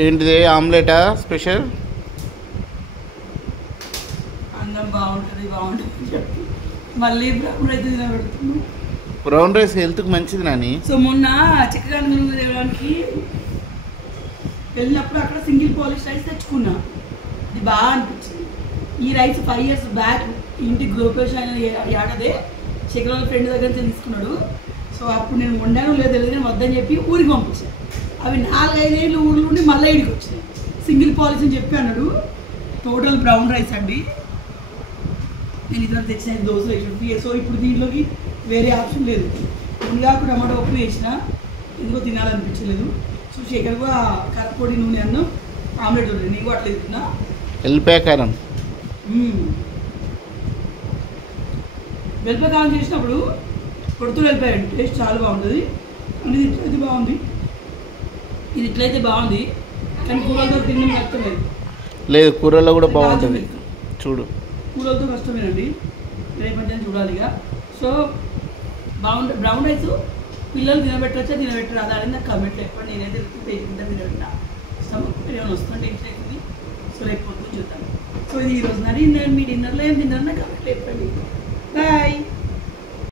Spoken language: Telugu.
ఏంటిది ఆమ్లెటా స్పెషల్? అన్నం బాగుంటుంది బాగుంటుంది చెప్పి మళ్ళీ బ్రౌన్ రైస్ తినబెడుతున్నాను. బ్రౌన్ రైస్ హెల్త్కి మంచిది నాని. సో మొన్న చిక్కగాను తేవడానికి వెళ్ళినప్పుడు అక్కడ సింగిల్ పాలిష్ రైస్ తెచ్చుకున్నా. అది బాగా అనిపించింది. ఈ రైస్ 5 years బ్యాక్ ఇంటి గృహప్రవేశం అయిన ఏడాదే శేఖర్ ఫ్రెండ్ దగ్గర నుంచి తీసుకున్నాడు. సో అప్పుడు నేను వండాను లేదు తెలియదు నేను వద్దని చెప్పి ఊరికి పంపించాను. అవి 4-5 ఏళ్ళు ఊర్లో ఉండి మళ్ళీ ఇంటికి వచ్చినాయి. సింగిల్ పాలిష్ అని చెప్పి అన్నాడు. టోటల్ బ్రౌన్ రైస్ అండి. నేను ఇద్దరు తెచ్చిన దోశ వేసి. సో ఇప్పుడు దీంట్లోకి వేరే ఆప్షన్ లేదు. మునిగాకు టమాటో ఉప్పు వేసిన ఎందుకో తినాలనిపించలేదు. సో శేఖర్ కూడా కరపొడి నూనె అన్నం ఆమ్లెట్ ఉంది. నేను కూడా అట్లా తిన్నా. వెళ్ళిపోయాకారం వెల్పకాలం చేసినప్పుడు కొడుతూ వెళ్ళిపోయాడు. టేస్ట్ చాలా బాగుంటుంది. అంటే ఇది ఇట్లయితే బాగుంది, ఇది ఇట్లయితే బాగుంది. కానీ కూరలతో తినడం కష్టమే. లేదు కూరలో కూడా బాగుంటుంది చూడు. కూరలతో కష్టమేనండి. రేపటి చూడాలి ఇక. సో బ్రౌన్ రైస్ పిల్లలు తినబెట్టచ్చా తినబెట్టరా అదా అని నాకు కమెంట్లో ఎప్పుడు నేనైతే తింటా తినబెట్టినా. ఏమైనా వస్తుంటే టెన్షన్ అవుతుంది. సో రేపు పొద్దున్న చూద్దాం. సో ఇది ఈరోజు మీ డిన్నర్లో ఏం తిన్నారన్నా కమెంట్లో చెప్పండి. బాయ్.